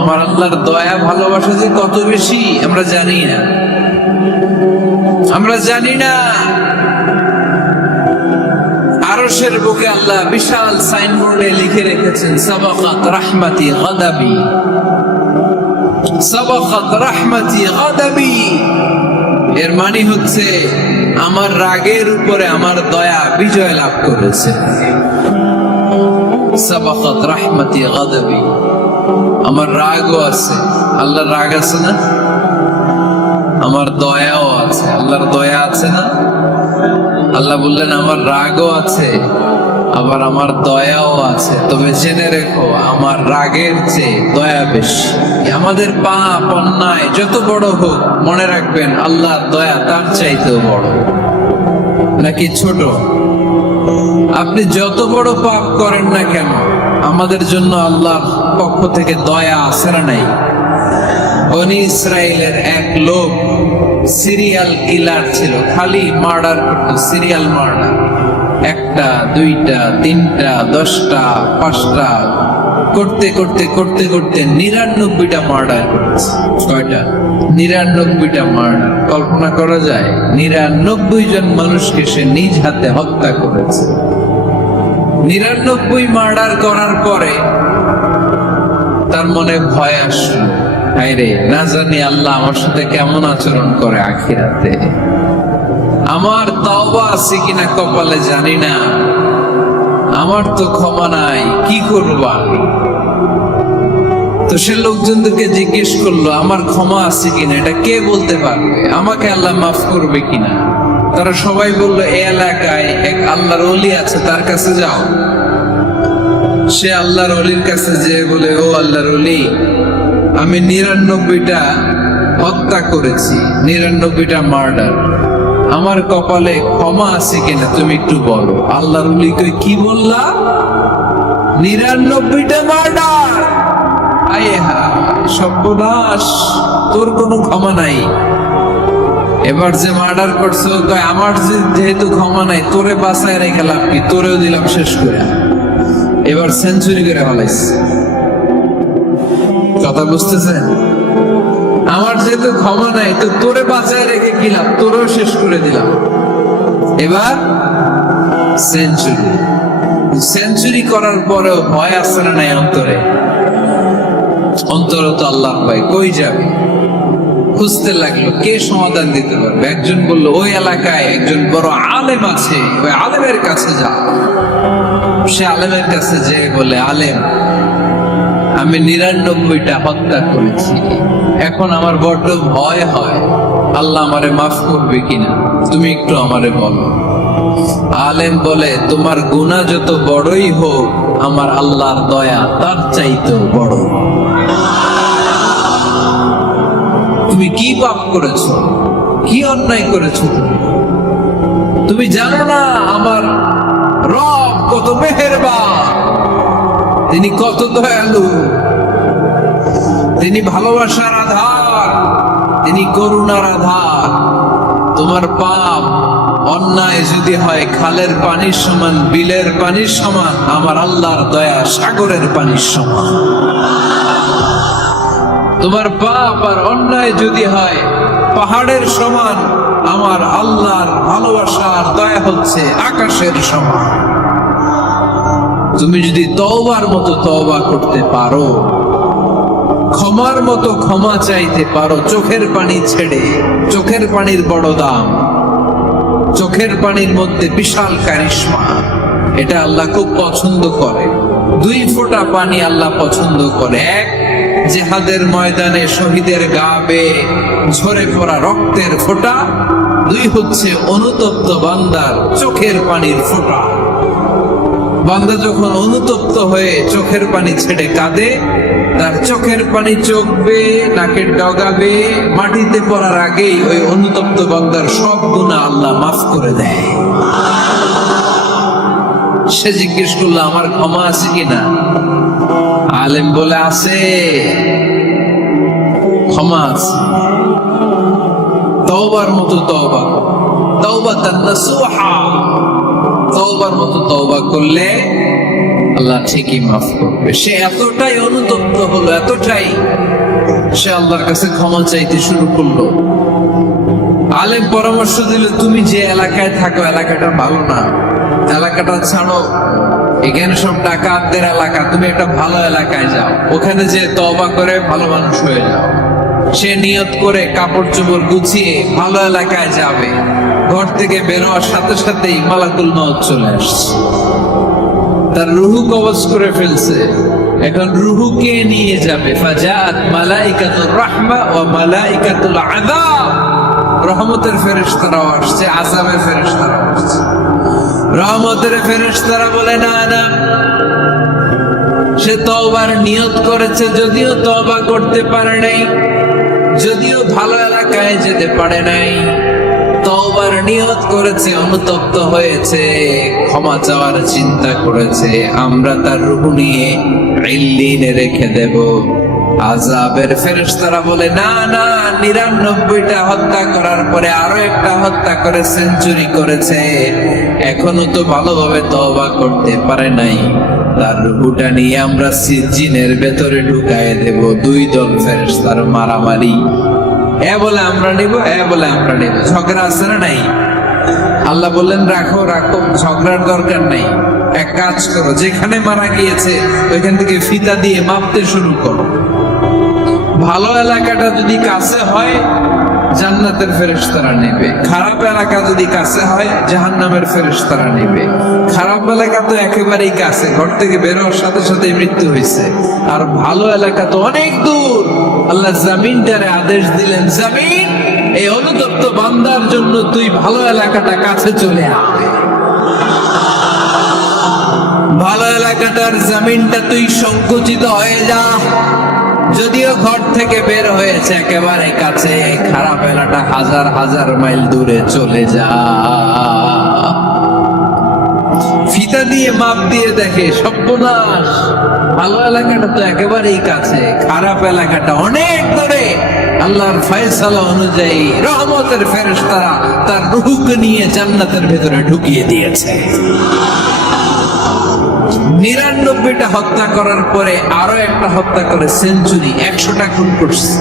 আমার আল্লাহর দয়া ভালোবাসা যে কত বেশি আমরা জানি না, আমরা জানি না। আরশের বুকে আল্লাহ বিশাল সাইনবোর্ডে লিখে রেখেছেন সাবাকাত রাহমাতি গাদাবি, সাবাকাত রাহমাতি গাদাবি। এর মানে হচ্ছে আমার রাগের উপরে আমার দয়া বিজয় লাভ করেছে। সাবাকাত রাহমাতি গাদাবি, আমার রাগও আছে, আল্লাহর রাগ আছে না? আমার দয়াও আছে, আল্লাহর দয়া আছে না? আল্লাহ বললেন আমার রাগও আছে, আবার আমার দয়াও আছে। তবে জেনে রেখো আমার রাগের চেয়ে দয়া বেশি। আমাদের পাপ অন্যায় যত বড় হোক, মনে রাখবেন আল্লাহর দয়া তার চাইতেও বড়। নাকি ছোট? আপনি যত বড় পাপ করেন না কেন, আমাদের জন্য আল্লাহর পক্ষ থেকে দয়া আছে না নাই? বনি ইসরায়েলের এক লোক সিরিয়াল কিলার ছিল, খালি মার্ডার করতো, সিরিয়াল মার্ডার। একটা, দুইটা, তিনটা, 10টা, 5টা করতে করতে করতে করতে 99টা মার্ডার করেছে। কয়টা? 99টা মার্ডার। কল্পনা করা যায়? 99 জন মানুষকে সে নিজ হাতে হত্যা করেছে। 99 মার্ডার করার পরে তার মনে ভয় আসলো, হায়রে না জানি আল্লাহ আমার সাথে কেমন আচরণ করে আখিরাতে, আমার তওবা আছে কিনা কপালে জানি না, আমার তো ক্ষমা নাই, কি করবা? তো সে লোকজনদেরকে জিজ্ঞেস করলো আমার ক্ষমা আছে কিনা, এটা কে বলতে পারবে? আমাকে আল্লাহ মাফ করবে কিনা? তারা সবাই বললো এই এলাকায় এক আল্লাহর ওলি আছে, তার কাছে যাও। সে আল্লাহর ওলির কাছে যেয়ে বলে, ও আল্লাহর ওলি, আমি 99টা হত্যা করেছি, 99টা মার্ডার, আমার কপালে ক্ষমা আছে কিনা তুমি একটু বলো। আল্লাহর ওলি কই, কি বললা? 99টা মার্ডার? আয়ে হায়, সর্বনাশ, তোর কোনো ক্ষমা নাই। এবার যে মার্ডার করছো কয় আমার যেহেতু ক্ষমা নাই, তোরে বাঁচায় রেখে লাভ কি, তোরেও দিলাম শেষ করে। এবার সেঞ্চুরি করে ফেলাইছে। কথা বুঝতেছেন? আমার যেহেতু ক্ষমা নাই, তো তোরে বাঁচায় রেখে কি লাভ, তোরেও শেষ করে দিলাম। এবার সেঞ্চুরি। সেঞ্চুরি করার পরেও ভয় আসছে না নাই অন্তরে? অন্তরে তো আল্লাহর ভয়, কই যাবে? খুঁজতে লাগলো কে সমাধান দিতে পারবে। একজন বলল ওই এলাকায় একজন বড় আলেম আছে, ওই আলেমের কাছে যা। সে আলেমের কাছে যে বলে, আলেম, আমি 99টা হত্যা করেছি, এখন আমার বড্ড ভয় হয়, আল্লাহ আমারে মাফ করবে কিনা, তুমি একটু আমারে বলো। আলেম বলে, তোমার গুনাহ যত বড়ই হোক, আমার আল্লাহর দয়া তার চাইতেও বড়। তুমি কি পাপ করেছো, কি অন্যায় করেছো? তুমি জানো না আমার রব কত মেহেরবান, তিনি কত দয়ালু, তিনি ভালোবাসার আধার, তিনি করুণার আধার। তোমার পাপ অন্যায় যদি হয় খালের পানির সমান, বিলের পানির সমান, আমার আল্লাহর দয়া সাগরের পানির সমান। তোমার পাপ আর অন্যায় যদি হয় পাহাড়ের সমান, আমার আল্লাহর ভালোবাসার দয়া হচ্ছে আকাশের সমান। তুমি যদি তওবার মতো তওবা করতে পারো, ক্ষমার মতো ক্ষমা চাইতে পারো, চোখের পানি ছেড়ে, চোখের পানির বড় দাম, চোখের পানির মধ্যে বিশাল কারিশমা, এটা আল্লাহ খুব পছন্দ করে। 2 ফোঁটা পানি আল্লাহ পছন্দ করে। এক, জিহাদের ময়দানে শহীদের গা বেয়ে ঝরে পড়া রক্তের ফোঁটা। 2 হচ্ছে অনুতপ্ত বান্দার চোখের পানির ফোঁটা। বান্দা যখন অনুতপ্ত হয়ে চোখের পানি ছেড়ে কাঁদে, তার চোখের পানি চোখ বেয়ে, নাকের ডগা বেয়ে মাটিতে পড়ার আগেই ওই অনুতপ্ত বান্দার সব গুনাহ আল্লাহ মাফ করে দেয়। সে জিজ্ঞেস করলো আমার ক্ষমা আছে কিনা? আলেম বলে আছে, ক্ষমা আছে। তওবার মতো তওবা, তওবাতান নাসুহা, তওবার মতো তওবা করলে আল্লাহ ঠিকই মাফ করবে। সে এতটাই অনুতপ্ত হলো, এতটাই সে আল্লাহর কাছে ক্ষমা চাইতে শুরু করলো। আলেম পরামর্শ দিল, তুমি যে এলাকায় থাকো এলাকাটা ভালো না, এলাকাটা ছাড়ো, এখানে সব ডাকাতদের এলাকা, তুমি একটা ভালো এলাকায় যাও, ওখানে যে তওবা করে ভালো মানুষ হয়ে যাও। সে নিয়ত করে কাপড় চোপড় গুছিয়ে ভালো এলাকায় যাবে। ঘর থেকে বের হওয়ার সাথে সাথেই মালাকুল মউত চলে আসছে, তার রুহু কবজ করে ফেলছে। এখন রুহুকে নিয়ে যাবে। ফাজাত মালাইকাতুর রাহমা ওয়া মালাইকাতুল আযাব, রহমতের ফেরেশতারাও আসছে, আযাবের ফেরেশতারাও আসছে। রহমতের ফেরেশতারা বলে না না, সে তওবার নিয়ত করেছে, যদিও তওবা করতে পারে নাই, যদিও ভালো এলাকায় যেতে পারে নাই, তওবার নিয়ত করেছে, অনুতপ্ত হয়েছে, ক্ষমা চাওয়ার চিন্তা করেছে, আমরা তার রূহ নিয়ে ইল্লিনে রেখে দেব। আযাবের ফেরেশতারা বলে না না, ৯৯টা হত্যা করার পরে আরো একটা হত্যা করে সেঞ্চুরি করেছে, এখনো তো ভালোভাবে তওবা করতে পারে নাই, তার রূহটা নিয়ে আমরা সিজ্জিনের ভেতরে ঢুকায় দেব। দুই দল ফেরেশতার মারামারি, এ বলে আমরা নিব, এ বলে আমরা নিব, ঝগড়া আছে না নাই? আল্লাহ বললেন রাখো রাখো, ঝগড়ার দরকার নেই। এক কাজ করো, যেখানে মারা গিয়েছে ওইখান থেকে ফিতা দিয়ে মাপতে শুরু করো। ভালো এলাকাটা যদি কাছে হয় জান্নাতের ফেরেশতারা নেবে, খারাপ এলাকা যদি কাছে হয় জাহান্নামের ফেরেশতারা নেবে। খারাপ এলাকা তো একেবারেই কাছে, ঘর থেকে বের হওয়ার সাথে সাথে মৃত্যু হয়েছে, আর ভালো এলাকা তো অনেক দূর। আল্লাহ জামিনটারে আদেশ দিলেন, জামিন এই অনুতপ্ত বান্দার জন্য তুই ভালো এলাকাটা কাছে চলে আয়, ভালো এলাকাটার জামিনটা তুই সংকুচিত হয়ে যা। যদিও ঘর থেকে বের হয়েছে একেবারে কাছে, খারাপ এলাকা হাজার হাজার মাইল দূরে চলে যা। ফিতা দিয়ে মাপ দিয়ে দেখে সর্বনাশ, ভালো এলাকাটা তো একেবারেই কাছে, খারাপ এলাকাটা অনেক দূরে। আল্লাহর ফয়সালা অনুযায়ী রহমতের ফেরেশতারা তার রূহকে নিয়ে জান্নাতের ভেতরে ঢুকিয়ে দিয়েছে। ৯৯টা হত্যা করার পরে আরো একটা হত্যা করে সেঞ্চুরি, ১০০টা খুন করছে।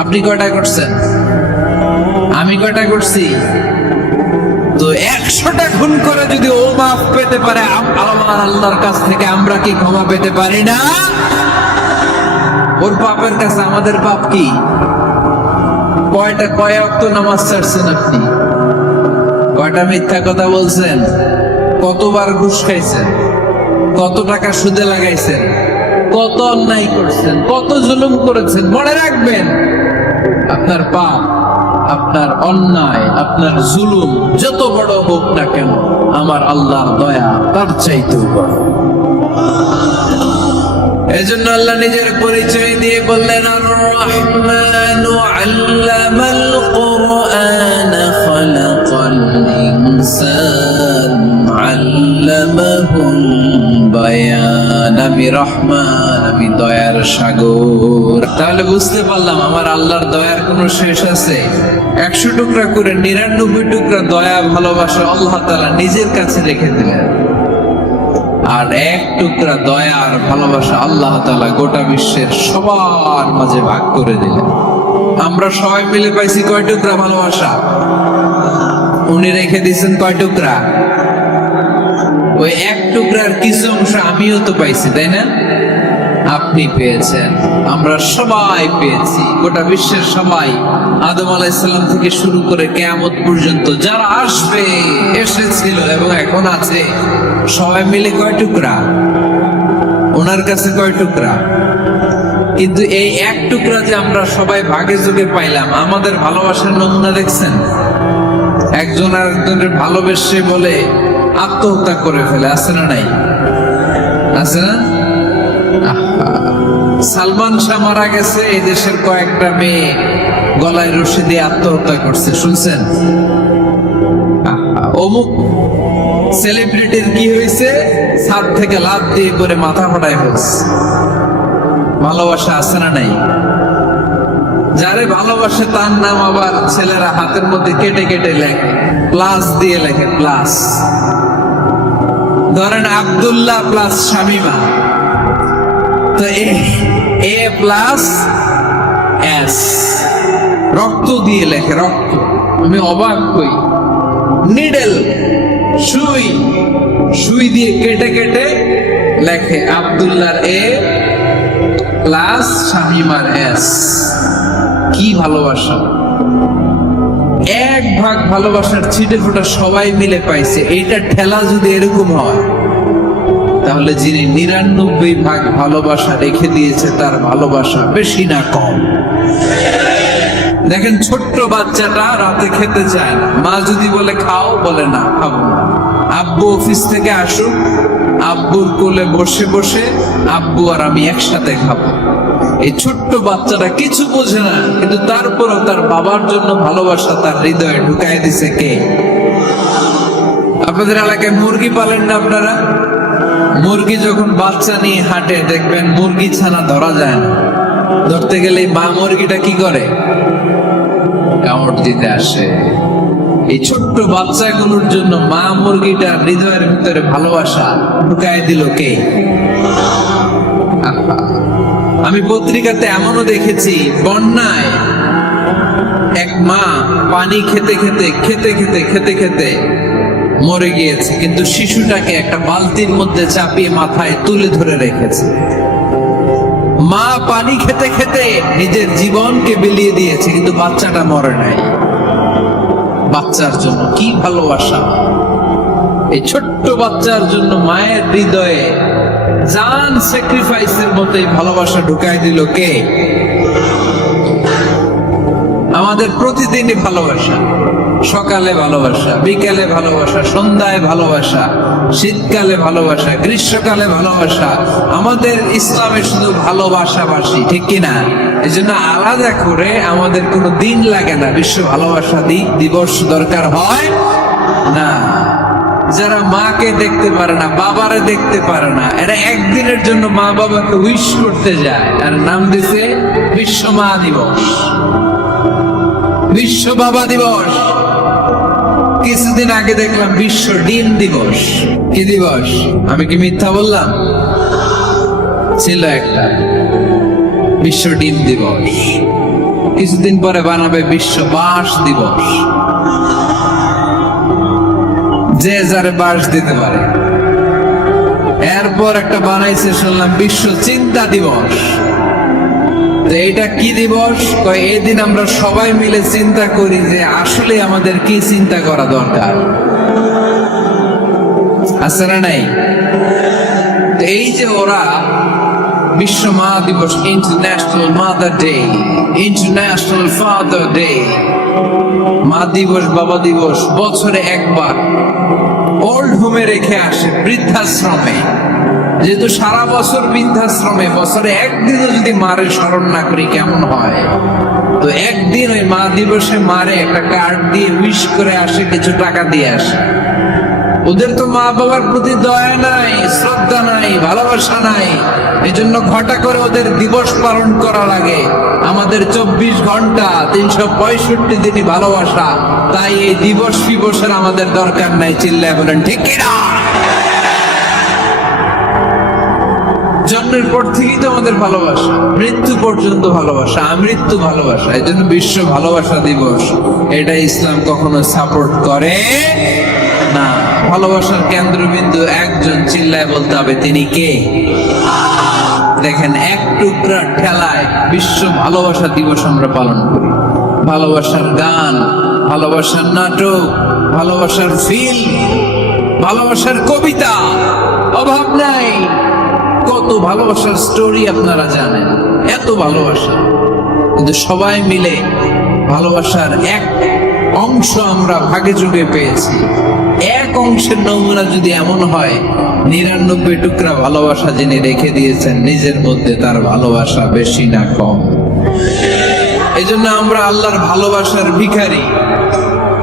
আপনি কয়টা করছেন? আমি কয়টা করছি? তো ১০০টা খুন করে যদি ও মাফ পেতে পারে, আমার আল্লাহর কাছ থেকে আমরা কি ক্ষমা পেতে পারি না? ওর পাপের কাছে আমাদের পাপ কি? কয় ওয়াক্ত নামাজ ছাড়ছেন আপনি? কয়টা মিথ্যা কথা বলছেন? কতবার ঘুষ খাইছেন? কত টাকা সুদে লাগাইছেন? কত অন্যায় করছেন? কত জুলুম করেছেন? মনে রাখবেন, আপনার পাপ, আপনার অন্যায়, আপনার জুলুম যত বড় হোক না কেন, আমার আল্লাহর দয়া তার চাইতেও বড়। এজন্য আল্লাহ নিজের পরিচয় দিয়ে বললেন, আর রহমানু আল্লামাল কুরআন খালাকাল ইনসান আল্লামাহুল বায়ান। আমি রহমান, আমি দয়ার সাগর। তাহলে বুঝতে পারলাম আমার আল্লাহর দয়ার কোনো শেষ আছে? ১০০ টুকরা করে ৯৯ টুকরা দয়া ভালোবাসা আল্লাহ তাআলা নিজের কাছে রেখে দিলেন, আর এক টুকরা দয়া আর ভালোবাসা আল্লাহ তাআলা গোটা বিশ্বের সবার মাঝে ভাগ করে দিলেন। আমরা সবাই মিলে পাইছি কয় টুকরা ভালোবাসা? উনি রেখে দিয়েছেন কয় টুকরা? ওই এক টুকরার কিছু অংশ আমিও তো পাইছি, তাই না? আপনি পেয়েছেন, আমরা সবাই পেয়েছি, গোটা বিশ্বের সবাই, আদম আলাইহিস সালাম থেকে শুরু করে কিয়ামত পর্যন্ত যারা আসবে, এসেছিল এবং এখন আছে, সবাই মিলে কয় টুকরা? ওনার কাছে কয় টুকরা? কিন্তু এই এক টুকরা যে আমরা সবাই ভাগে যোগে পাইলাম, আমাদের ভালোবাসার নমুনা দেখছেন? একজন আর একজনের ভালোবেসে বলে আত্মহত্যা করে ফেলে, আছে না নাই? আছে না? সালমান শাহ মারা গেছে, এই দেশের কয়েকটা মেয়ে গলায় রশি দিয়ে আত্মহত্যা করছে, শুনছেন? অমুক সেলিব্রিটির কি হয়েছে, ছাদ থেকে লাফ দিয়ে করে মাথা ফাটায় ফেলছে। ভালোবাসা আছে না নাই? যারে ভালোবাসে তার নাম আবার ছেলেরা হাতের মধ্যে কেটে কেটে লেখে, প্লাস দিয়ে লেখে, প্লাস। ধরেন আব্দুল্লাহ প্লাস শামিমা, তো এ প্লাস এস, রক্ত দিয়ে লেখে, রক্ত। আমি অবাক হই, নিডেল, সুই, সুই দিয়ে কেটে কেটে লেখে আব্দুল্লাহর এ প্লাস শামিমার এস। কি ভালোবাসা! এক ভাগ ভালোবাসার ছিটে ফোটা সবাই মিলে পাইছে। এইটা ঠেলা যদি এরকম হয়, তাহলে যিনি ৯৯ ভাগ ভালোবাসা রেখে দিয়েছে তার ভালোবাসা বেশি না কম? দেখেন, ছোট্ট বাচ্চাটা রাতে খেতে চায় না, মা যদি বলে খাও, বলে না, খাবো না। আব্বু অফিস থেকে আসুক, আব্বুর কোলে বসে বসে আব্বু আর আমি একসাথে খাবো। এই ছোট্ট বাচ্চাটা কিছু বোঝে না, কিন্তু তারপরও তার বাবার জন্য ভালোবাসা তার হৃদয়ে ঢুকাই দিছে কে? আপনাদের এলাকায় মুরগি পালেন না আপনারা? মুরগি যখন বাচ্চা নিয়ে হাঁটে, দেখবেন মুরগি ছানা ধরা যায় না। ধরতে গেলে মা মুরগিটা কি করে? কামড় দিতে আসে। এই ছোট্ট বাচ্চাগুলোর জন্য মা মুরগিটা হৃদয়ের ভিতরে ভালোবাসা ঢুকায় দিল কে? আমি পত্রিকাতে এমনও দেখেছি, বন্যায় এক মা পানি খেতে খেতে খেতে খেতে খেতে খেতে মরে গিয়েছে, কিন্তু শিশুটাকে একটা বালতির মধ্যে চাপিয়ে মাথায় তুলে ধরে রেখেছে। মা পানি খেতে খেতে নিজের জীবনকে বিলিয়ে দিয়েছে, কিন্তু বাচ্চাটা মরে নাই। বাচ্চার জন্য কি ভালোবাসা! এই ছোট্ট বাচ্চার জন্য মায়ের হৃদয়ে জান স্যাক্রিফাইসের মতো এই ভালোবাসা ঢুকাই দিল কে? আমাদের প্রতিদিনই ভালোবাসা, সকালে ভালোবাসা, বিকেলে ভালোবাসা, সন্ধ্যায় ভালোবাসা, শীতকালে ভালোবাসা, গ্রীষ্মকালে ভালোবাসা। আমাদের ইসলামে শুধু ভালোবাসাবাসী, ঠিক কিনা? এই জন্য আলাদা করে আমাদের কোনো দিন লাগে না বিশ্ব ভালোবাসা দিবস দরকার হয় না। যারা মাকে দেখতে পারে না, বাবারে দেখতে পারে না, এরা একদিনের জন্য মা বাবাকে উইশ করতে যায়, আর নাম দিছে বিশ্ব মা দিবস, বিশ্ব বাবা দিবস। কিছুদিন আগে দেখলাম বিশ্ব ডিম দিবস। কি দিবস? আমি কি মিথ্যা বললাম? ছিল একটা বিশ্ব ডিম দিবস। কিছুদিন পরে বানাবে বিশ্ব বাঁশ দিবস, যে যারে বাঁশ দিতে পারে। এরপর একটা বানাইছে শুনলাম বিশ্ব চিন্তা দিবস। এইটা কি দিবস? এই দিন আমরা সবাই মিলে চিন্তা করি যে আসলে আমাদের কি চিন্তা করা দরকার, আছে না নাই? এই যে ওরা বিশ্ব মা দিবস, international mother day, international father day, মা দিবস, বাবা দিবস বছরে একবার ওল্ড হোমে রেখে আসে, বৃদ্ধাশ্রমে। যেহেতু সারা বছর বৃদ্ধাশ্রমে, বছরে একদিনও যদি মারে স্মরণ না করি কেমন হয়? তো একদিন ওই মা দিবসে মারে একটা কার্ড দিয়ে উইশ করে আসে, কিছু টাকা দিয়ে আসে। ওদের তো মা বাবার প্রতি দয়া নাই, শ্রদ্ধা নাই, ভালোবাসা নাই। এই জন্য ঘটা করে ওদের দিবস পালন করা লাগে। আমাদের 24 ঘন্টা 365 দিনই ভালোবাসা, তাই এই দিবস ফিবসের আমাদের দরকার নাই। চিল্লায় বলেন ঠিক কিনা? জন্মের পর থেকেই তো আমাদের ভালোবাসা, মৃত্যু পর্যন্ত ভালোবাসা, আমৃত্যু ভালোবাসা। এই জন্য বিশ্ব ভালোবাসা দিবস, এটা ইসলাম কখনো সাপোর্ট করে না। ভালোবাসার কেন্দ্রবিন্দু একজন, চিল্লায় বলতে হবে তিনি কে? দেখেন, এক টুকরা ঠেলায় বিশ্ব ভালোবাসা দিবস আমরা পালন করি। ভালোবাসার গান, ভালোবাসার নাটক, ভালোবাসার ফিল্ম, ভালোবাসার কবিতা, অভাব নাই। কত ভালোবাসার স্টোরি আপনারা জানেন, এত ভালোবাসা। কিন্তু সবাই মিলে ভালোবাসার এক অংশ আমরা ভাগে যোগে পেয়েছি। এক অংশের নমুনা যদি এমন হয়, ৯৯ টুকরা ভালোবাসা যিনি রেখে দিয়েছেন নিজের মধ্যে, তার ভালোবাসা বেশি না কম? এই জন্য আমরা আল্লাহর ভালোবাসার ভিখারি,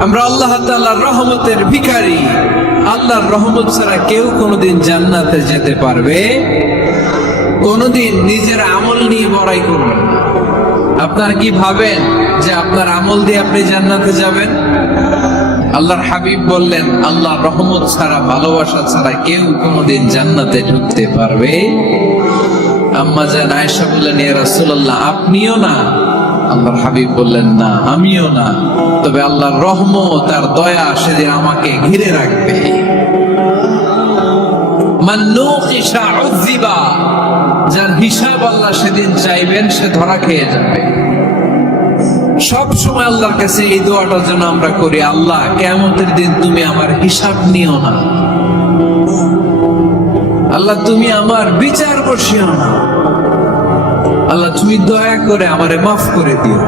আমরা আল্লাহ তাআলার রহমতের ভিখারি। আল্লাহর রহমত ছাড়া কেউ কোনোদিন জান্নাতে যেতে পারবে? কোনোদিন নিজের আমল নিয়ে বড়াই করবেন না। আপনার কি ভাবেন যে আপনার আমল দিয়ে আপনি জান্নাতে যাবেন? আল্লাহর হাবিব বললেন, আল্লাহর রহমত ছাড়া, ভালোবাসা ছাড়া কেউ কোনোদিন জান্নাতে ঢুকতে পারবে? আম্মা জান আয়েশা বললেন, ইয়া রাসূলুল্লাহ, আপনিও না? আল্লাহর হাবিব বললেন, না আমিও না, তবে আল্লাহর রহমত আর দয়া সেদিন আমাকে ঘিরে রাখবে। মান নুকিশা উযিবা, যার হিসাব আল্লাহ সেদিন চাইবেন সে ধরা খেয়ে যাবে। সব সময় আল্লাহর কাছে এই দোয়াটার জন্য আমরা করি, আল্লাহ কিয়ামতের দিন তুমি আমার হিসাব নিও না, আল্লাহ তুমি আমার বিচার বসিও না, আল্লাহ তুমি দয়া করে আমারে মাফ করে দিও।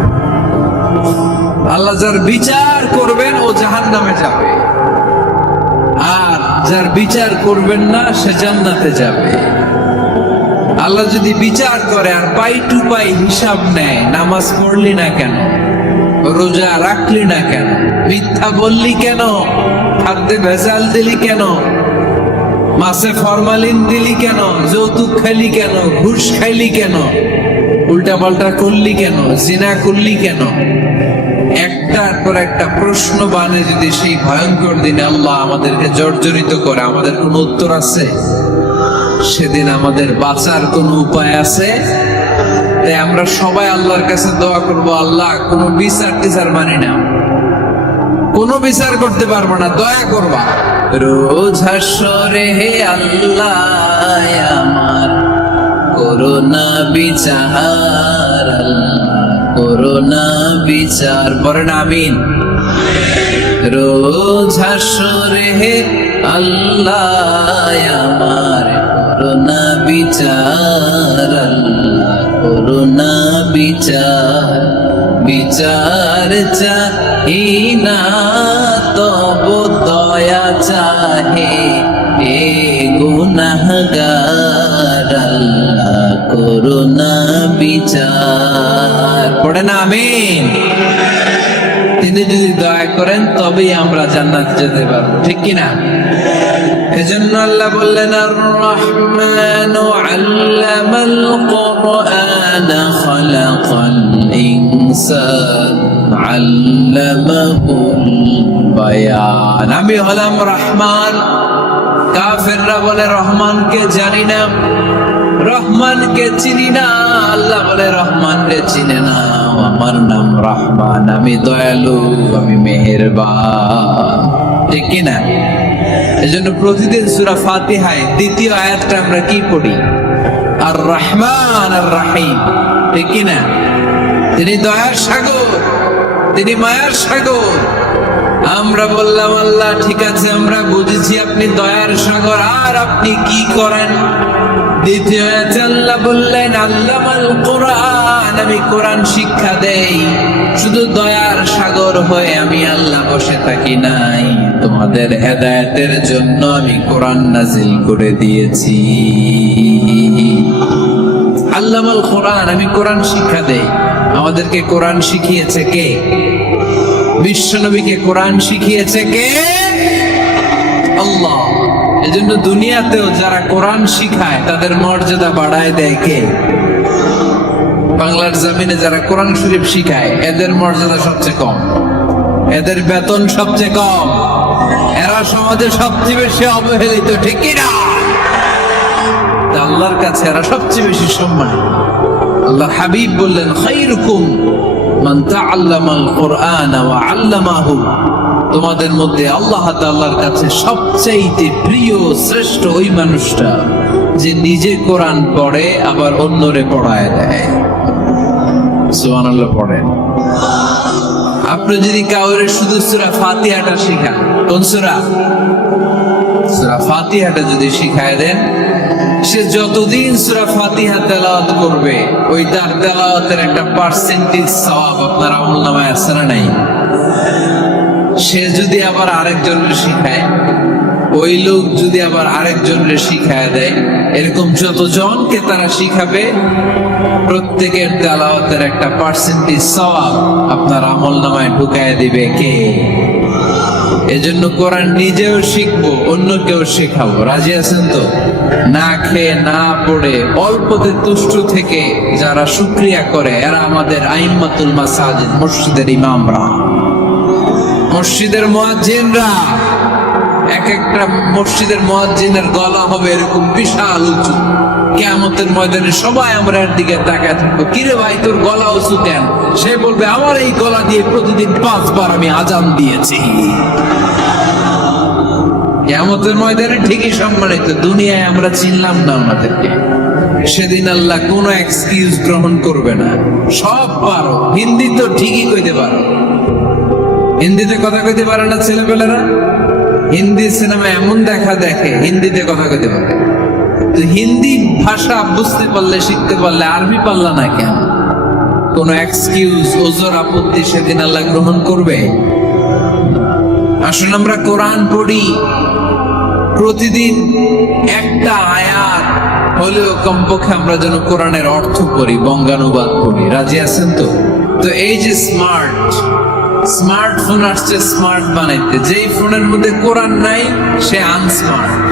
আল্লাহ যার বিচার করবেন ও জাহান্নামে যাবে, আর যার বিচার করবেন না সে জান্নাতে যাবে। আল্লাহ যদি বিচার করে আর পাই টু পাই হিসাব নেয়, নামাজ পড়লি না কেন, রোজা রাখলি না কেন, মিথ্যা বললি কেন, খাদ্যে ভেজাল দিলি কেন, মাছে ফরমালিন দিলি কেন, যৌতুক খাইলি কেন, ঘুষ খাইলি কেন, উল্টা পাল্টা করলি কেন, জিনা করলি কেন, একটার পর একটা প্রশ্ন বানে যদি সেই ভয়ঙ্কর দিনে আল্লাহ আমাদেরকে জর্জরিত করে, আমাদের কোন উত্তর আছে? সেদিন আমাদের বাঁচার কোন উপায় আছে? তাই আমরা সবাই আল্লাহর কাছে দোয়া করব, আল্লাহ কোনো বিচার টিচার মানি না, কোনো বিচার করতে পারবো না, দয়া করবা। রোজ হাসরে হে আল্লাহ আমার করোনা বিচার, করোনা বিচার, পড়েন আমিন। রোজ হাসরে হে আল্লাহ আমার করোনা বিচার, করোনা বিচার, বিচার চাহি না তব দয়া চাহে এ গুনাহগার, আল্লাহ করোনা বিচার, পড়ে না আমিন। তিনি যদি দয়া করেন তবেই আমরা জান্নাত যেতে পারবো, ঠিক কিনা? এজন্য আল্লাহ বললেন, আর রহমানু আল্লামাল কুরআন খালাকাল ইনসান আল্লামাহুল বায়ান। আমি হলাম রহমান। কাফেররা বলে রহমানকে জানি না, রহমানকে চিনি না। আল্লাহ বলে রহমানকে চিনে না, আমার নাম রহমান, আমি দয়ালু, আমি মেহেরবান, ঠিক কিনা? এজন্য প্রতিদিন সূরা ফাতিহায় দ্বিতীয় আয়াতটা আমরা কি পড়ি? আর রহমান আর রাহিম, ঠিক কিনা? তিনি দয়ার সাগর, তিনি মায়ার সাগর। আমরা বললাম, আল্লাহ ঠিক আছে, আমরা বুঝেছি আপনি দয়ার সাগর, আর আপনি কি করেন? দ্বিতীয় আয়াতে আল্লাহ বললেন, আল্লামাল কুরআন, আমি কোরআন শিক্ষা দেই। শুধু দয়ার সাগর হয়ে আমি আল্লাহ বসে থাকি নাই, তোমাদের হেদায়েতের জন্য আমি কোরআন নাজিল করে দিয়েছি। আল্লামাল কুরআন, আমি কোরআন শিক্ষা দেই। আমাদেরকে কোরআন শিখিয়েছে কে? বিশ্বনবীকে কোরআন শিখিয়েছে কে? আল্লাহ। এজন্য দুনিয়াতেও যারা কোরআন শিখায় তাদের মর্যাদা বাড়ায় দেয় কে? বাংলার জমিনে যারা কোরআন শরীফ শিখায় এদের মর্যাদা সবচেয়ে কম, এদের বেতন সবচেয়ে কম, এরা সমাজে সবচেয়ে বেশি অবহেলিত, ঠিক কিনা? আল্লাহর কাছে এরা সবচেয়ে বেশি সম্মান। আল্লাহর হাবিব বললেন, খায়রুকুম মান তাআল্লামাল কুরআন ওয়া আল্লামাহু, তোমাদের মধ্যে আল্লাহ তাআলার কাছে সবচেয়ে প্রিয় শ্রেষ্ঠ ওই মানুষটা যে নিজে কোরআন পড়ে আবার অন্যরে পড়ায় দেয়। সুবহানাল্লাহ পড়েন। আপনি যদি কাউরে শুধু সূরা ফাতিহাটা শিখান, কোন সূরা? সূরা ফাতিহাটা যদি শিখায় দেন, সে যতদিন সূরা ফাতিহা তেলাওয়াত করবে ওই তার তেলাওয়াতের একটা পার্সেন্টেজ সওয়াব আপনার আমলনামায় আছে না নাই? সে যদি আবার আরেকজনের শিখায়, ওই লোক যদি আবার আরেকজনের শিখায় দেয়, এরকম যতজনকে তারা শিখাবে প্রত্যেকের তেলাওয়াতের একটা পার্সেন্টেজ সওয়াব আপনার আমলনামায় ঢুকায় দিবে কে? এজন্য কোরআন নিজেও শিখবো, অন্যকেও শেখাবো। রাজি আছেন তো? না খেয়ে না পড়ে অল্পতে তুষ্ট থেকে যারা শুকরিয়া করে এরা আমাদের আইম্মাতুল মাসাজিদ, মসজিদের ইমামরা। মসজিদের মুয়াজ্জিনরা, এক একটা মসজিদের মুয়াজ্জিনের গলা হবে এরকম বিশাল উঁচু। কিয়ামতের ময়দানে সবাই আমরা এর দিকে তাকায় থাকবো, কিরে ভাই তোর গলা উঁচু কেন? সে বলবে, আমার এই গলা দিয়ে প্রতিদিন 5 বার আমি আজান দিয়েছি। কিয়ামতের ময়দানে ঠিকই সম্মানিত, দুনিয়ায় আমরা চিনলাম না ওনাদেরকে। সেদিন আল্লাহ কোনো এক্সকিউজ গ্রহণ করবে না। সব পারো, হিন্দি তো ঠিকই কইতে পারো, হিন্দিতে কথা কইতে পারে না ছেলেপেলেরা? হিন্দি সিনেমা এমন দেখে হিন্দিতে কথা কইতে পারে। তো হিন্দি ভাষা বুঝতে পারলে, শিখতে পারলে, আরবি পারলা না কেন? কোন এক্সকিউজ, ওজর, আপত্তি সেদিন আল্লাহ গ্রহণ করবে? আসুন আমরা কোরআন পড়ি, প্রতিদিন একটা আয়াত হলেও কমপক্ষে আমরা যেন কোরআনের অর্থ পড়ি, বঙ্গানুবাদ পড়ি। রাজি আছেন তো? তো এই যে স্মার্টফোন আসছে স্মার্ট বানাইতে, যেই ফোনের মধ্যে কোরআন নাই সে আনস্মার্ট,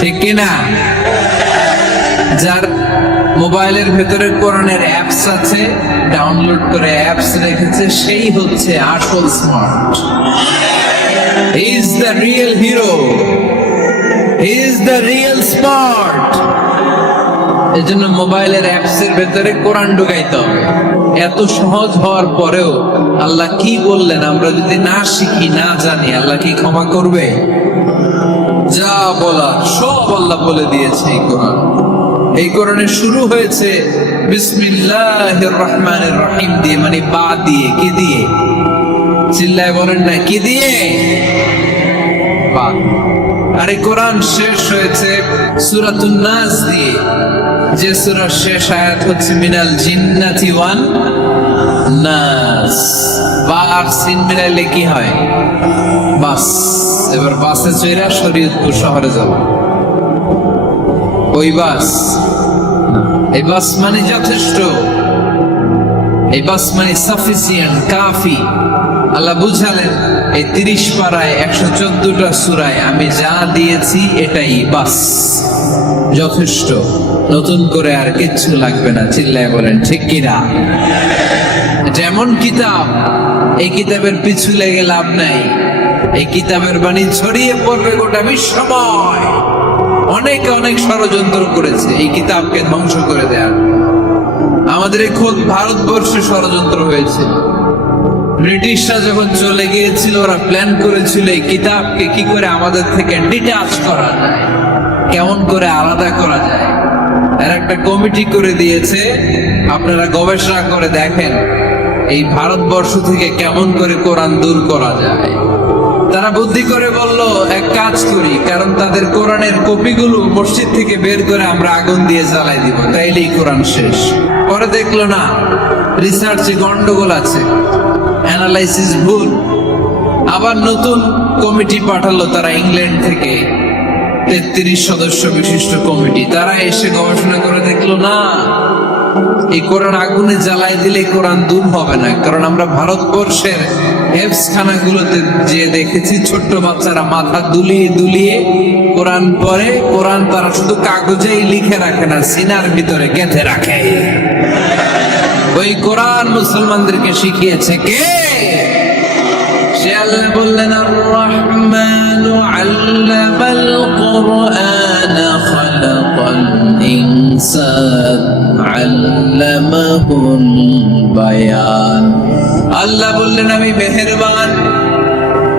ঠিক কিনা? যার মোবাইলের ভেতরে কোরআনের অ্যাপস আছে, ডাউনলোড করে অ্যাপস রেখেছে, সেই হচ্ছে আসল smart. He is the real hero. He is the real smart. এজন্য মোবাইলের অ্যাপস এর ভেতরে কোরআন ঢুকাইতে হবে। এত সহজ হওয়ার পরেও আল্লাহ কি বললেন আমরা যদি না শিখি, না জানি, আল্লাহ কি ক্ষমা করবে? যা বলা সব আল্লাহ বলে দিয়েছে এই কোরআন। এই কোরআনের শুরু হয়েছে বিসমিল্লাহির রহমানির রহিম দিয়ে, মানে বা দিয়ে। কি দিয়ে? চিল্লায় বলেন না, কি দিয়ে? বা। আর এই কোরআন শেষ হয়েছে সূরাতুন নাস দিয়ে, যে সূরার শেষ আয়াত হচ্ছে মিনাল জিন্নাতি ওয়ান নাস। বা আর সিন মিলাইলে কি হয়? বাস। এবার বাসে চড়া শরীয়তপুর শহরে যাব। ওই বাস? এই বাস মানে যথেষ্ট, এই বাস মানে সাফিসিয়েন্ট, কাফি। আল্লাহ বুঝালেন এই 30 পারায় 114টা সূরায় আমি যা দিয়েছি এটাই বাস, যথেষ্ট। নতুন করে আর কিচ্ছু লাগবে না। চিল্লায় বলেন ঠিক কিনা? যেমন কিতাব, এই কিতাবের পিছু লেগে লাভ নাই। এই কিতাবের বাণী ছড়িয়ে পড়বে গোটা বিশ্বময়। অনেকে অনেক ষড়যন্ত্র করেছে এই কিতাবকে ধ্বংস করে দেওয়ার। আমাদের এই খোদ ভারতবর্ষে ষড়যন্ত্র হয়েছে। ব্রিটিশরা যখন চলে গিয়েছিল, ওরা প্ল্যান করেছিল এই কিতাবকে কি করে আমাদের থেকে ডিটাচ করা যায়, কেমন করে আলাদা করা যায়। এর একটা কমিটি করে দিয়েছে, আপনারা গবেষণা করে দেখেন এই ভারতবর্ষ থেকে কেমন করে কোরআন দূর করা যায়। তারা বুদ্ধি করে বলল এক কাজ করি, কারণ তাদের কোরআনের কপিগুলো মসজিদ থেকে বের করে আমরা আগুন দিয়ে জ্বালাই দিব, তাইলেই কোরআন শেষ। পরে দেখলো না, রিসার্চে গন্ডগোল আছে, অ্যানালাইসিস ভুল। আবার নতুন কমিটি পাঠালো তারা ইংল্যান্ড থেকে, 33 সদস্য বিশিষ্ট কমিটি। তারা এসে গবেষণা করে দেখলো না, এই কোরআন আগুনে জ্বালাই দিলে কোরআন দূর হবে না। কারণ আমরা ভারতবর্ষের হেফজখানাগুলোতে যে দেখেছি, ছোট্ট বাচ্চারা মাথা দুলিয়ে দুলিয়ে কোরআন পড়ে। কোরআন তারা শুধু কাগজেই লিখে রাখে না, সিনার ভিতরে গেঁথে রাখে। ওই কোরআন মুসলমানদেরকে শিখিয়েছে কে? সে আল্লাহ বললেন, আর রহমানু আল্লামাল কুরআন খালাকাল ইনসান আল্লামাহুল বায়ান। আল্লাহ বললেন আমি মেহেরবান,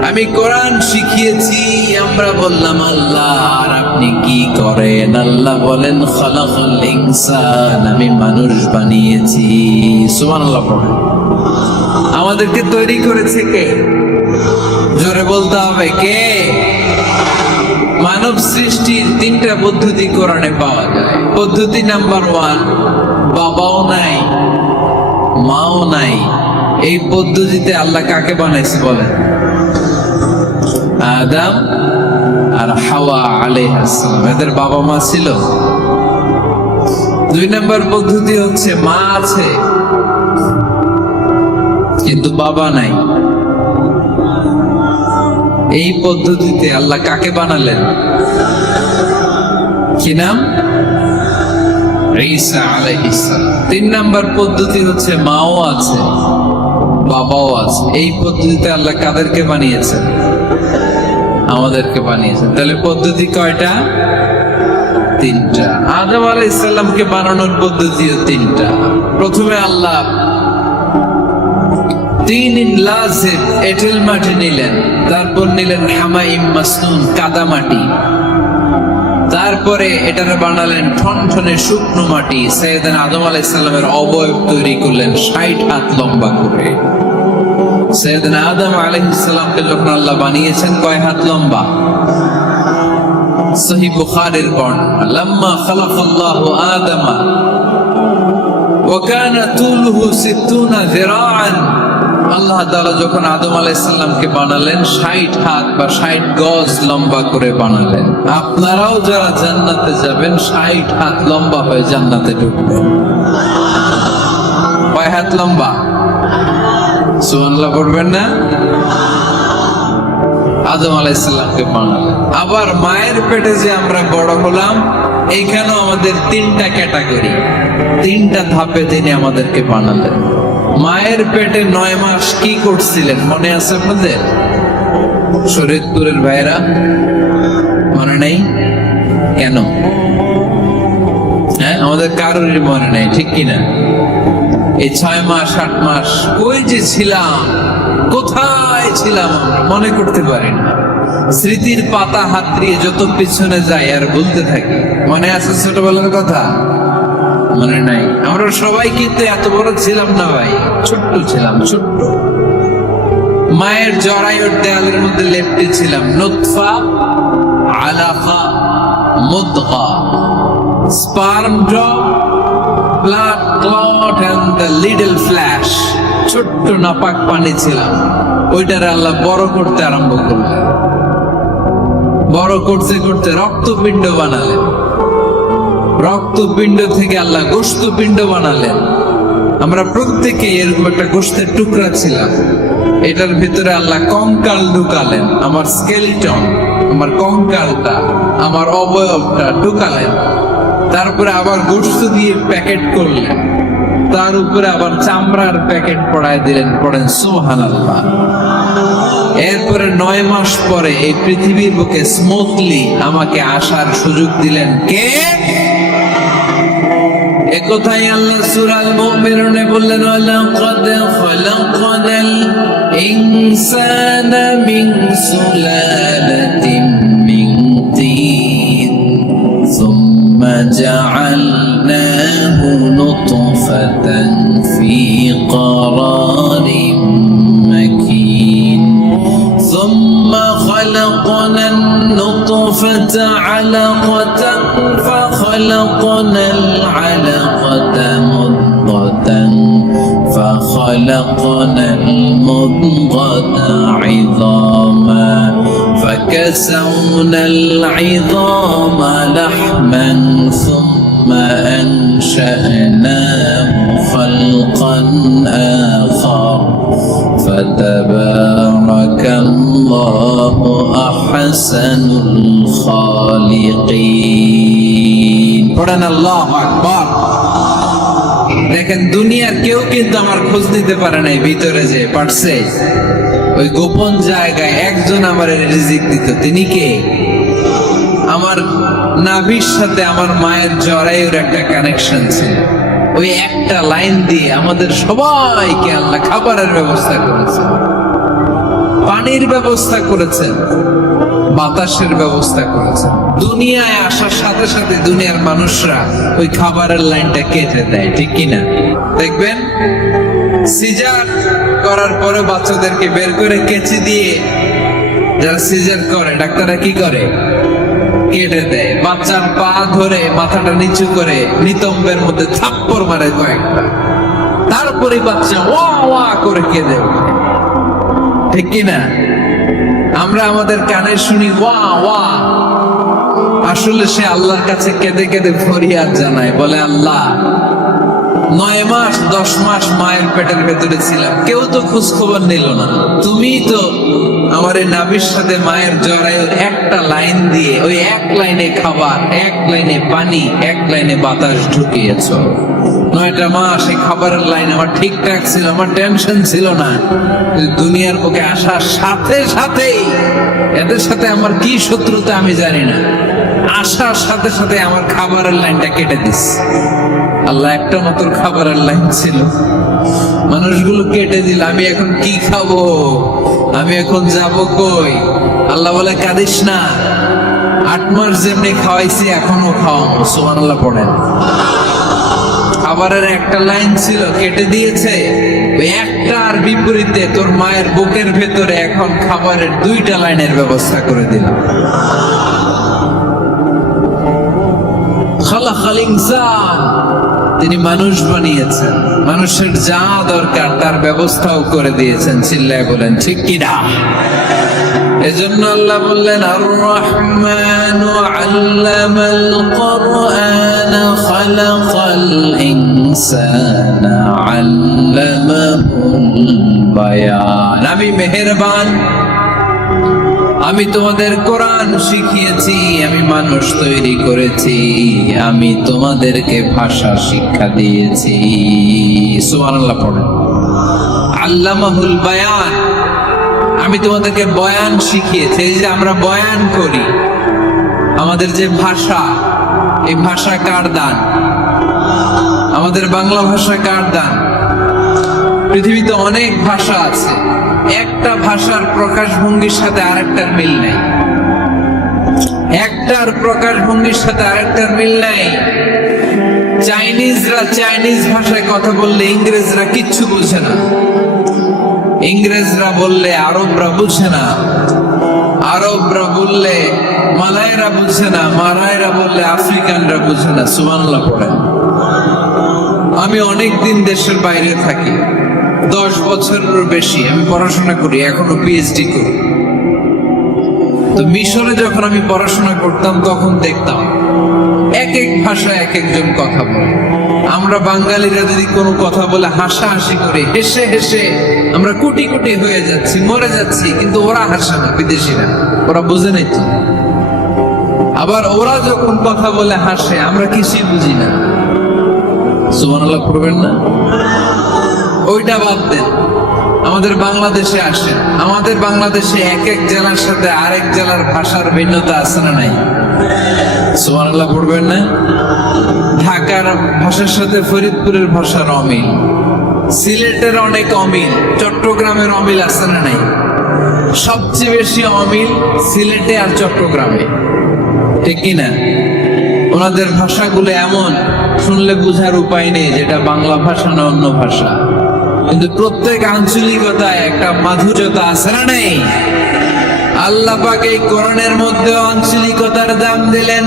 আমি কোরআন শিখিয়েছি। আমরা বললাম আল্লাহ আর আপনি কি করেন? আল্লাহ বলেন খালাকাল ইনসান, আমি মানুষ বানিয়েছি। সুবহানাল্লাহ পড়েন। আমাদেরকে তৈরি করেছে কে? জোরে বলতে হবে কে? মানব সৃষ্টির 3টা পদ্ধতি কোরআনে পাওয়া যায়। পদ্ধতি নাম্বার 1, বাবাও নাই মাও নাই। এই পদ্ধতিতে আল্লাহ কাকে বানাইছে বলেন? আদম আর হাওয়া আলাইহিস সালাম, এদের বাবা মা ছিল। 2 নম্বর পদ্ধতি হচ্ছে মা আছে কিন্তু বাবা নাই। এই পদ্ধতিতে আল্লাহ কাকে বানালেন? কি নাম? ঈসা আলাইহিস সালাম। 3 নম্বর পদ্ধতি হচ্ছে মাও আছে বাবাও আছে। এই পদ্ধতিতে আল্লাহ কাদেরকে বানিয়েছেন? আমাদেরকে বানিয়েছেন। তাহলে পদ্ধতি কয়টা? তিনটা। আদম আলাইহিস সালামকে বানানোর পদ্ধতিও তিনটা। প্রথমে আল্লাহ তিন লাজিম এঁটেল মাটি নিলেন, তারপর নিলেন হামাইম মাসনুন কাদা মাটি, তারপরে এটারে বানালেন ঠনঠনে শুকনো মাটি। সাইয়েদনা আদম আলাইহিস সালামের অবয়ব তৈরি করলেন 60 হাত লম্বা করে। সাইয়েদনা আদম আলাইহিস সালামকে যখন আল্লাহ বানিয়েছেন কয় হাত লম্বা? সহিহ বুখারীর বর্ণনা, লাম্মা খালাকাল্লাহু আদামা ওয়া কানা তুলুহু 60 যিরাআন। আল্লাহ তাআলা যখন আদম আলাইহিস সালামকে বানালেন 60 হাত বা 60 গজ লম্বা করে বানালেন। আপনারাও যারা জান্নাতে যাবেন 60 হাত লম্বা হয়ে জান্নাতে ঢুকবেন। কয় হাত লম্বা? সুবহানাল্লাহ পড়বেন না? আদম আলাইহিস সালামকে বানালেন। আবার মায়ের পেটে যে আমরা বড় হলাম, এইখানেও আমাদের তিনটা ক্যাটাগরি, তিনটা ধাপে তিনি আমাদেরকে বানালেন। মায়ের পেটে 9 মাস কি করছিলেন মনে আছে আপনাদের? শরীয়তপুরের ভাইরা মনে নেই কেন? হ্যাঁ, আমাদের কারোরই মনে নেই, ঠিক কিনা? এই 6 মাস 8 মাস কই যে ছিলাম, কোথায় ছিলাম মনে করতে পারি না। স্মৃতির পাতা হাতড়িয়ে যত পিছনে যাই আর বলতে থাকি। মনে আছে ছোটবেলার কথা? মনে নাই? আমরা সবাই কিন্তু এত বড় ছিলাম না ভাই, ছোট্ট ছিলাম, ছোট্ট। মায়ের জরায়ুর দেয়ালের মধ্যে লেপ্টে ছিলাম। নুতফা, আলাকা, মুদগা, sperm drop, blood clot and the little flash. ছোট্ট নাপাক পানি ছিলাম। ওইটারে আল্লাহ বড় করতে আরম্ভ করলেন। বড় করতে করতে রক্তপিণ্ড বানালেন। রক্তপিণ্ড থেকে আল্লাহ গোশতপিণ্ড বানালেন। আমরা প্রত্যেকে এরকম একটা গোশতের টুকরা ছিলাম। এটার ভিতরে আল্লাহ কঙ্কাল ঢুকালেন। আমার স্কেলিটন, আমার কঙ্কালটা, আমার অবয়বটা ঢুকালেন। তারপরে আবার গোশত দিয়ে প্যাকেট করলেন। তার উপরে আবার চামড়ার প্যাকেট পড়ায় দিলেন। পড়েন সুবহানাল্লাহ। এরপরে 9 মাস পরে এই পৃথিবীর বুকে স্মুথলি আমাকে আসার সুযোগ দিলেন কে? একথাই আল্লাহ সূরা মুমিনুনে বললেন, ওয়ালাকাদ খালাকনাল ইনসানা মিন সুলালাতিন মিন তিন সুম্মা জাআলনাহু নুতফাতান ফি ক্বারারিন মাকিন সুম্মা খালাকনান নুতফাতা আলাকাতান فخلقنا العلقة مضغة فخلقنا المضغة عظاما فكسونا العظام لحما ثم أنشأناه خلقا آخر فتبارك الله أحسن الخالقين. পড়েন আল্লাহু আকবার। দেখেন দুনিয়ার কেউ কিন্তু আমার খোঁজ নিতে পারে নাই ভিতরে যে পারছে। ওই গোপন জায়গায় একজন আমার রিজিক দিত। তিনি কে? আমার নাভির সাথে আমার মায়ের জরায়ুর একটা কানেকশন ছিল। ওই একটা লাইন দিয়ে আমাদের সবাইকে আল্লাহ খাবারের ব্যবস্থা করেছেন, পানির ব্যবস্থা করেছেন, বাতাসের ব্যবস্থা করেছেন। দুনিয়ায় আসার সাথে সাথে দুনিয়ার মানুষরা ওই খাবারের লাইনটা কেটে দেয়, ঠিক কিনা? দেখবেন সিজার করার পরে বাচ্চাদেরকে বের করে কেচি দিয়ে যারা সিজার করে ডাক্তাররা কি করে? কেটে দেয়। বাচ্চার পা ধরে মাথাটা নিচু করে নিতম্বের মধ্যে থাপ্পড় মারে কয়েকটা, তারপরে বাচ্চা ওয়া ওয়া করে কেঁদে ওঠে, ঠিক কিনা? আমরা আমাদের কানে শুনি ওয়া ওয়া, আসলে সে আল্লাহর কাছে কেঁদে কেঁদে ফরিয়াদ জানায়, বলে আল্লাহ 9 মাস 10 মাস মায়ের পেটের ভেতরে ছিলাম, কেউ তো খোঁজ খবর নিল না। তুমি তো আমার এই নাভির সাথে মায়ের জরায়ুর একটা লাইন দিয়ে, ওই এক লাইনে খাবার, এক লাইনে পানি, এক লাইনে বাতাস ঢুকিয়েছ। 9টা মাস এই খাবারের লাইন আমার ঠিকঠাক ছিল, আমার টেনশন ছিল না। দুনিয়ার বুকে আসার সাথে সাথেই এদের সাথে আমার কি শত্রুতা আমি জানি না, আসার সাথে সাথে আমার খাবারের লাইনটা কেটে দিস। আল্লাহ একটা মাত্র খাবারের লাইন ছিল, মানুষগুলো কেটে দিল। আমি এখন কি খাবো, আমি এখন যাব কই? আল্লাহ বলে কাঁদিস না, 8 মাস যেমনি খাওয়াইছি এখনো খাওয়াবো। সুবহানাল্লাহ পড়েন। খাবারের একটা লাইন ছিল, কেটে দিয়েছে। ওই একটার বিপরীতে তোর মায়ের বুকের ভেতরে এখন খাবারের 2টা লাইনের ব্যবস্থা করে দিলাম। খালাকাল ইনসান, তিনি মানুষ বানিয়েছেন, মানুষের যা দরকার তার ব্যবস্থাও করে দিয়েছেন। চিল্লায় বলেন ঠিক কিনা? এজন্য আল্লাহ বললেন আর রহমানু আল্লামাল কুরআন খালাকাল ইনসানা আল্লামাহুল বায়ান। আমি মেহেরবান, আমি তোমাদের কোরআন শিখিয়েছি, আমি মানুষ তৈরি করেছি, আমি তোমাদেরকে ভাষা শিক্ষা দিয়েছি। সুবহানাল্লাহ পড়েন। আল্লামাহুল বায়ান, আমি তোমাদেরকে বয়ান শিখিয়েছি। এই যে আমরা বয়ান করি, আমাদের যে ভাষা, এই ভাষা কার দান? আমাদের বাংলা ভাষা কার দান? পৃথিবীতে অনেক ভাষা আছে, একটা ভাষার প্রকাশভঙ্গির সাথে আরেকটার মিল নাই। একটার প্রকাশভঙ্গির সাথে আরেকটার মিল নাই। চাইনিজরা চাইনিজ ভাষায় কথা বললে ইংরেজরা কিচ্ছু বুঝে না, ইংরেজরা বললে আরবরা বুঝে না, আরবরা বললে মালায়রা বুঝে না, মালায়রা বললে আফ্রিকানরা বুঝে না। সুবহানাল্লাহ পড়েন। আমি অনেকদিন দেশের বাইরে থাকি, 10 বছরের বেশি আমি পড়াশোনা করি, এখনো পিএইচডি করি। তো মিশরে যখন আমি পড়াশোনা করতাম তখন দেখতাম এক এক ভাষায় এক একজন কথা বলে। আমরা বাঙালিরা যদি কোনো কথা বলে হাসাহাসি করে, হেসে হেসে আমরা কোটি কোটি হয়ে যাচ্ছি, মরে যাচ্ছি, কিন্তু ওরা হাসে না, বিদেশিরা, ওরা বুঝে নাই তো। আবার ওরা যখন কথা বলে হাসে, আমরা কিছুই বুঝি না। সুবহানাল্লাহ পড়বেন না? ওইটা বাদ দেন, আমাদের বাংলাদেশে আসেন। আমাদের বাংলাদেশে এক এক জেলার সাথে আরেক জেলার ভাষার ভিন্নতা আছে না নাই? সুবহানাল্লাহ পড়বেন না? ঢাকার ভাষার সাথে ফরিদপুরের ভাষার অমিল, সিলেটের অনেক অমিল, চট্টগ্রামের অমিল আছে না নাই? সবচেয়ে বেশি অমিল সিলেটে আর চট্টগ্রামে, ঠিক কিনা? ওনাদের ভাষাগুলো এমন, শুনলে বুঝার উপায় নেই যেটা বাংলা ভাষা না অন্য ভাষা, কিন্তু প্রত্যেক আঞ্চলিকতায় একটা মাধুর্যতা আছে না নেই? আল্লাহ পাক এই কোরআনের মধ্যে আঞ্চলিকতার দাম দিলেন।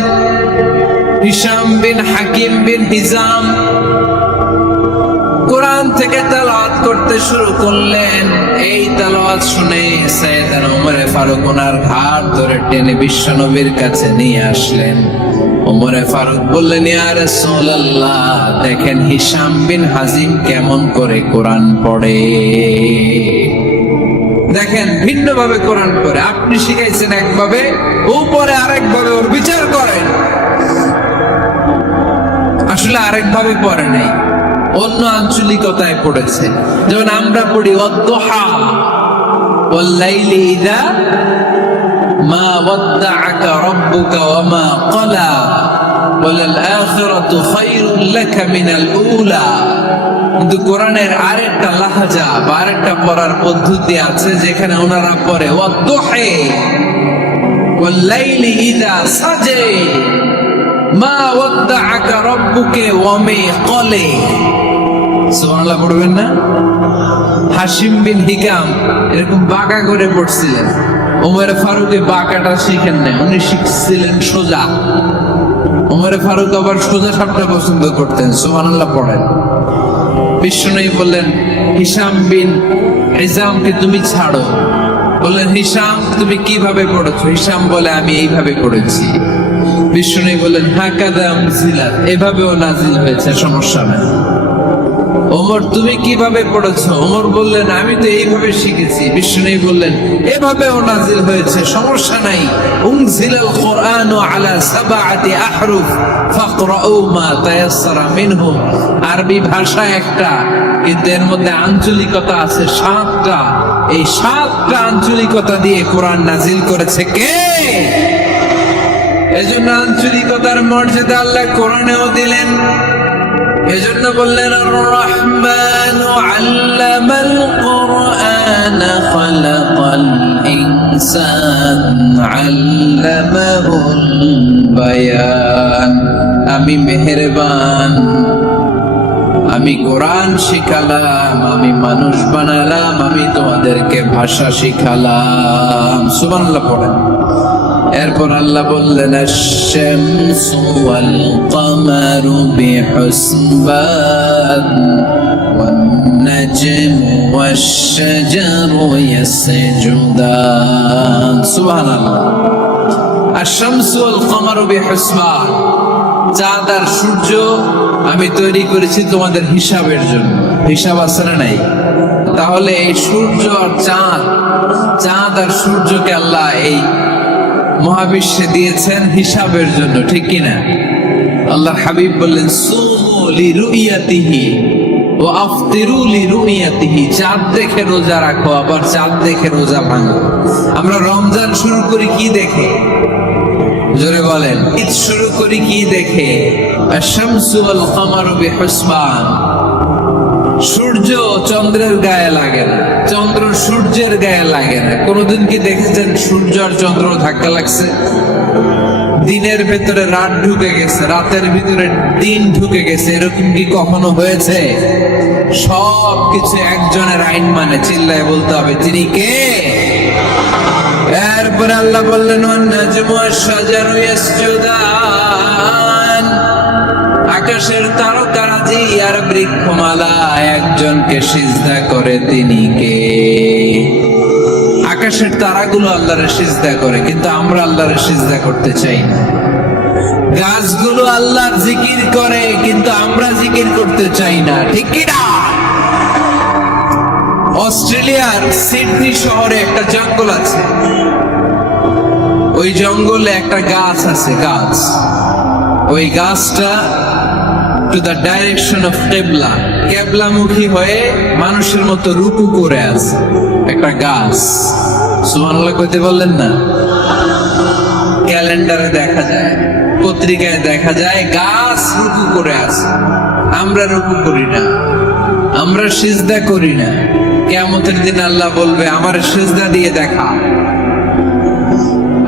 হিশাম বিন হাকিম বিন হিজাম কোরআন থেকে তেলাওয়াত করতে শুরু করলেন। এই তেলাওয়াত শুনে সাইয়েদনা ওমরে ফারুক ওনার হাত ধরে টেনে বিশ্ব নবীর কাছে নিয়ে আসলেন। ওমরে ফারুক বললেন, ইয়া রাসূলুল্লাহ, দেখেন হিশাম বিন হাজিম কেমন করে কোরআন পড়ে, দেখেন ভিন্ন ভাবে কোরআন পড়ে। আপনি শিখাইছেন একভাবে, ও পরে আরেক ভাবে, ওর বিচার করেন। আসলে আরেক ভাবে পড়ে নাই, অন্য আঞ্চলিকতায় পড়েছে। যেমন আমরা পড়ি ওয়াদ-দুহা ওয়াল লাইলি ইযা মা ওয়াদ্দাআকা রাব্বুকা ওয়া মা ক্বালা ওয়ালাল আখিরাতু খায়রুল লাকা মিনাল উলা। কিন্তু কোরআনের আরেকটা লাহাজা বা আরেকটা পড়ার পদ্ধতি আছে যেখানে ওনারা পড়ে ওয়াদ-দুহা ওয়াল লাইলি ইযা সাজা মা ওয়াদ্দাআকা রাব্বুকা ওয়া মা ক্বালা। সুবহানাল্লাহ পড়বেন না? হাশিম বিন হিকাম এরকম বাঁকা করে পড়ছিলেন। ওমরে ফারুকে বাঁকাটা শিখেন না, উনি শিখছিলেন সোজা। ওমরে ফারুক আবার সোজা সাপটা পছন্দ করতেন। সুবহানাল্লাহ পড়েন। বিষ্ণুই বললেন, হিশাম বিন হিজামকে তুমি ছাড়ো। বললেন, হিশাম তুমি কিভাবে পড়েছো? হিশাম বলে, আমি এইভাবে পড়েছি। বিষ্ণুই বললেন, হাকাদা উনজিলাত, এভাবেও নাজিল হয়েছে, সমস্যা নাই। ওমর তুমি কিভাবে পড়েছো? ওমর বললেন আমি তো এইভাবে শিখেছি। বিষ্ণু বললেন এভাবেও নাজিল হয়েছে, সমস্যা নাই। উনজিলাল কুরআনু আলা সাবআতি আহরুফ ফাকরাউ মা তায়াসসারা মিনহু। আরবি ভাষা একটা, কিন্তু এর মধ্যে আঞ্চলিকতা আছে 7টা। এই 7টা আঞ্চলিকতা দিয়ে কোরআন নাজিল করেছে কে? এজন্য আঞ্চলিকতার মর্যাদা আল্লাহ কোরআনেও দিলেন। এজন্য বললেন আর রহমান আল্লামাল কুরআন খালাকাল ইনসান আল্লামাহুল বায়ান। আমি মেহেরবান, আমি কোরআন শিখালাম, আমি মানুষ বানালাম, আমি তোমাদেরকে ভাষা শিখালাম। সুবহানাল্লাহ পড়েন। এরপর আল্লাহ বললেন আশ-শামসু ওয়াল কামারু বিহুসবান ওয়ান নাজমু ওয়াশ-শাজারু ইয়াসজুদান। সুবহানাল্লাহ। আশ-শামসু ওয়াল কামারু বিহুসবান, চাঁদ আর সূর্য আমি তৈরি করেছি তোমাদের হিসাবের জন্য। হিসাব আছে না নাই? তাহলে এই সূর্য আর চাঁদ আর সূর্যকে আল্লাহ এই মহাবিশ্বে দিয়েছেন হিসাবের জন্য, ঠিক কিনা? আল্লাহর হাবিব বললেন সুমু লিরুইয়াতিহি ওয়া আফতিরু লিরুইয়াতিহি। চাঁদ দেখে রোজা রাখো, আবার চাঁদ দেখে রোজা ভাঙো। আমরা রমজান শুরু করি কি দেখে? জোরে বলেন। ঈদ শুরু করি কি দেখে? আশ-শামসু ওয়াল কামারু বিহুসবান। সূর্য চন্দ্রের গায়ে লাগে না, চন্দ্র সূর্যের গায়ে লাগে না। কোনদিন কি দেখেছেন সূর্য আর চন্দ্র ধাক্কা লাগছে? দিনের ভেতরে রাত ঢুকে গেছে, রাতের ভিতরে দিন ঢুকে গেছে, এরকম কি কখনো হয়েছে? সব কিছু একজনের আইন মানে, চিল্লায় বলতে হবে তিনি কে? এরপরে আল্লাহ বললেন ওয়ান নাজমু ওয়াশ-শাজারু ইয়াসজুদান। আকাশের তারকারাজি আর বৃক্ষমালা একজনকে সিজদা করে, তিনি কে? আকাশের তারাগুলো আল্লাহরে সিজদা করে, কিন্তু আমরা আল্লাহরে সিজদা করতে চাই না। গাছগুলো আল্লাহর জিকির করে, কিন্তু আমরা জিকির করতে চাই না, ঠিক কি না? অস্ট্রেলিয়ার সিডনি শহরে একটা জঙ্গল আছে। ওই জঙ্গলে একটা গাছ আছে, গাছ। ওই গাছটা টু দ্য ডাইরেকশন অফ কেবলা, কেবলামুখী হয়ে মানুষের মতো রুকু করে আছে একটা গাছ। সুবহানাল্লাহ কইতে বললেন না? ক্যালেন্ডারে দেখা যায়, পত্রিকায় দেখা যায়, গাছ রুকু করে আছে। আমরা রুকু করি না, আমরা সিজদা করি না। কিয়ামতের দিন আল্লাহ বলবে আমার সিজদা দিয়ে দেখা।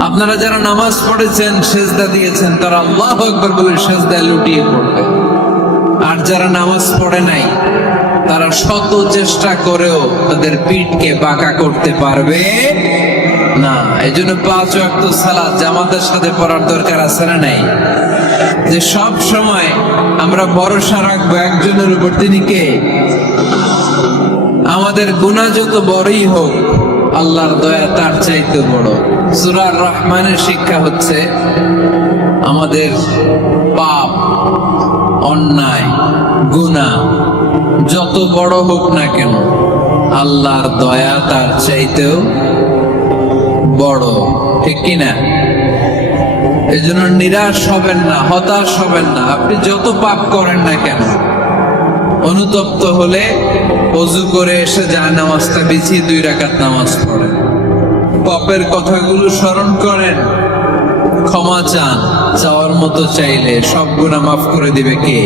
আপনারা যারা নামাজ পড়েছেন, সিজদা দিয়েছেন, তারা আল্লাহু আকবার বলে সিজদায় লুটিয়ে পড়বে। আর যারা নামাজ পড়ে নাই, তারা শত চেষ্টা করেও তাদের পিঠকে বাঁকা করতে পারবে না। এজন্য 5 ওয়াক্ত সালাত জামাতের সাথে পড়ার দরকার আছে না নাই? যে সব সময় আমরা ভরসা রাখবো একজনের উপর, তিনি কে? আমাদের গুনাহ যত বড়ই হোক, আল্লাহর দয়া তার চাইতে বড়। সূরা রহমানের শিক্ষা হচ্ছে আমাদের পাপ, অন্যায়, গুনাহ যত বড় হোক না কেন, আল্লাহর দয়া তার চাইতেও বড়, ঠিক কিনা? এই জন্য নিরাশ হবেন না, হতাশ হবেন না। আপনি যত পাপ করেন না কেন, অনুতপ্ত হলে ওযু করে এসে জানামাজটা বিছিয়ে 2 রাকাত নামাজ পড়েন। পাপের কথাগুলো স্মরণ করেন, ক্ষমা চান। চাওয়ার মতো চাইলে সব গুনাহ মাফ করে দিবে কে?